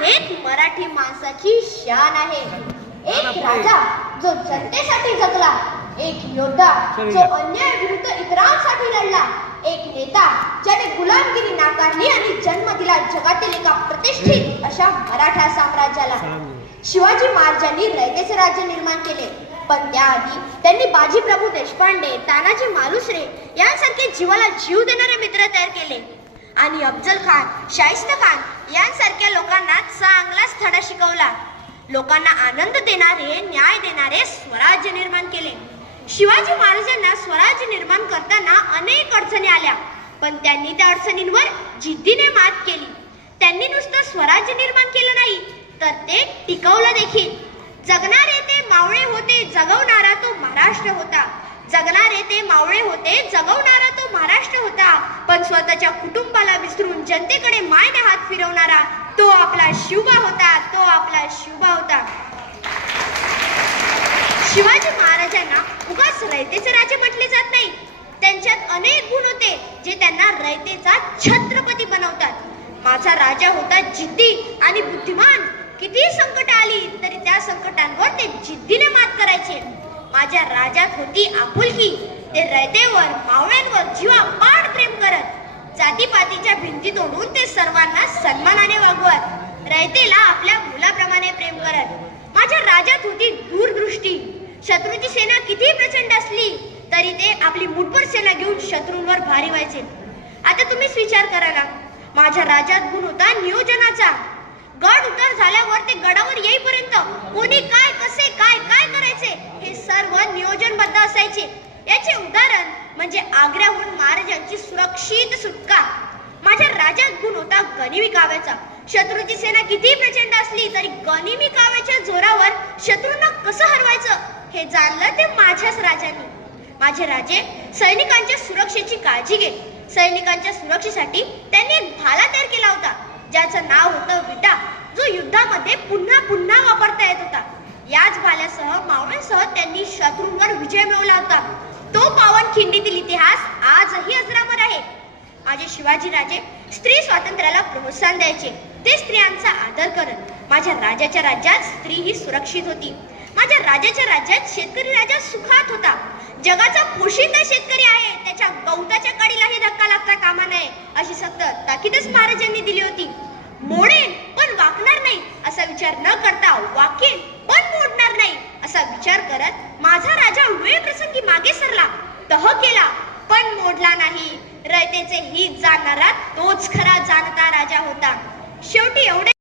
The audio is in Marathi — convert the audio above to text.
हेच मराठी माणसाची शान आहे. एक राजा जो जनतेसाठी जगला, एक योद्धा जो अन्यायाविरुद्ध इतरांसाठी लढला, एक नेता ज्याने गुलामगिरी नाकारली आणि जन्म दिला जगातील एका प्रतिष्ठित अशा मराठा साम्राज्याला. शिवाजी महाराजांनी रयतेचे राज्य निर्माण केले, पण त्याआधी त्यांनी बाजी प्रभू देशपांडे, तानाजी मालुसरे यांसारखे जीवाला जीव देणारे मित्र तयार केले आणि अफजल खान, शाहिस्ता खान यांसारख्या लोकांना चांगलाच धडा शिकवला. लोकांना आनंद देणारे, न्याय देणारे स्वराज्य निर्माण केले. शिवाजी महाराजांना स्वराज्य निर्माण करताना अनेक अडचणी आल्या, पण त्यांनी त्या अडचणींवर जिद्दीने मात केली. त्यांनी नुसतं स्वराज्य निर्माण केलं नाही, तर ते टिकवलं देखील. जगणारे ते मावळे होते, जगवणारा तो महाराष्ट्र होता. जगणारे ते मावळे होते, जगवणारा तो महाराष्ट्र होता. पण स्वतःच्या कुटुंबाला विसरून जनतेकडे मायने हात फिरवणारा तो आपला शिवबा होता, तो आपला शिवबा होता. शिवाजी महाराजांना उगाच रयतेचे राजे म्हटले जात नाही. त्यांच्यात अनेक गुण होते जे त्यांना रयतेचा छत्रपती बनवतात. माझा राजा होता जिद्दी आणि बुद्धिमान. किती संकट आली तरी त्या संकटांवर ते जिद्दीने मात करायचे. माझ्या राजात होती आपुलकी. ते रयतेवर, मावळ्यांवर जीवापाड प्रेम करत. जातीपातीच्या भिंती तोडून ते सर्वांना सन्मानाने वागवत. रयतेला आपल्या मुलाप्रमाणे प्रेम करत. माझ्या राजात होती दूरदृष्टी. शत्रूची सेना किती प्रचंड असली तरी ते आपली मुठभर सेना घेऊन शत्रूंवर भारी व्हायचे. आता तुम्हीच विचार करा ना, माझ्या राजात गुण होता नियोजनाचा. गड उतार झाल्यावर ते गडावर येईपर्यंत कोणी काय, कसे, काय काय करायचे हे सर्व नियोजनबद्ध असायचे. याचे उदाहरण म्हणजे आग्र्याहून महाराजांची सुरक्षित सुटका. माझ्या राजात गुण होता गनिमी काव्याचा. शत्रूची सेना किती प्रचंड असली तरी गनिमी काव्याच्या जोरावर शत्रूंना कसं हरवायचं हे जाणलं ते माझ्याच राजांनी. माझे राजे सैनिकांच्या सुरक्षेची काळजी घेत. सैनिकांच्या सुरक्षेसाठी त्यांनी एक भाला तयार केला होता, ज्याचं नाव होतं विटा, जो युद्धामध्ये पुन्हा पुन्हा वापरता येत होता. याच भाल्यासह, मावळ्यांसह त्यांनी शत्रूंवर विजय मिळवला होता. तो पावनखिंडीतील इतिहास आजही अजरामर आहे. माझे शिवाजी राजे स्त्री स्वातंत्र्याला प्रोत्साहन द्यायचे. ते स्त्रियांचा आदर करत. माझ्या राजाच्या राज्यात स्त्री ही सुरक्षित होती. माझ्या राजाच्या राज्यात शेतकरी राजा सुखात होता. जगाचा पोशिंदा शेतकरी आहे, त्याच्या गवताच्या काडीलाही धक्का लागता कामा नये अशी सक्त ताकीदच महाराजांनी दिली होती. मोडेन पण वाकणार नाही असा विचार न करता वाकेन पण मोडणार नाही असा विचार करत माझा राजा वेळ प्रसंगी मागे सरला. तह केला पण मोडला नाही. रयतेचे हित जाणणारा तोच खरा जाणता राजा होता. शेवटी एवढे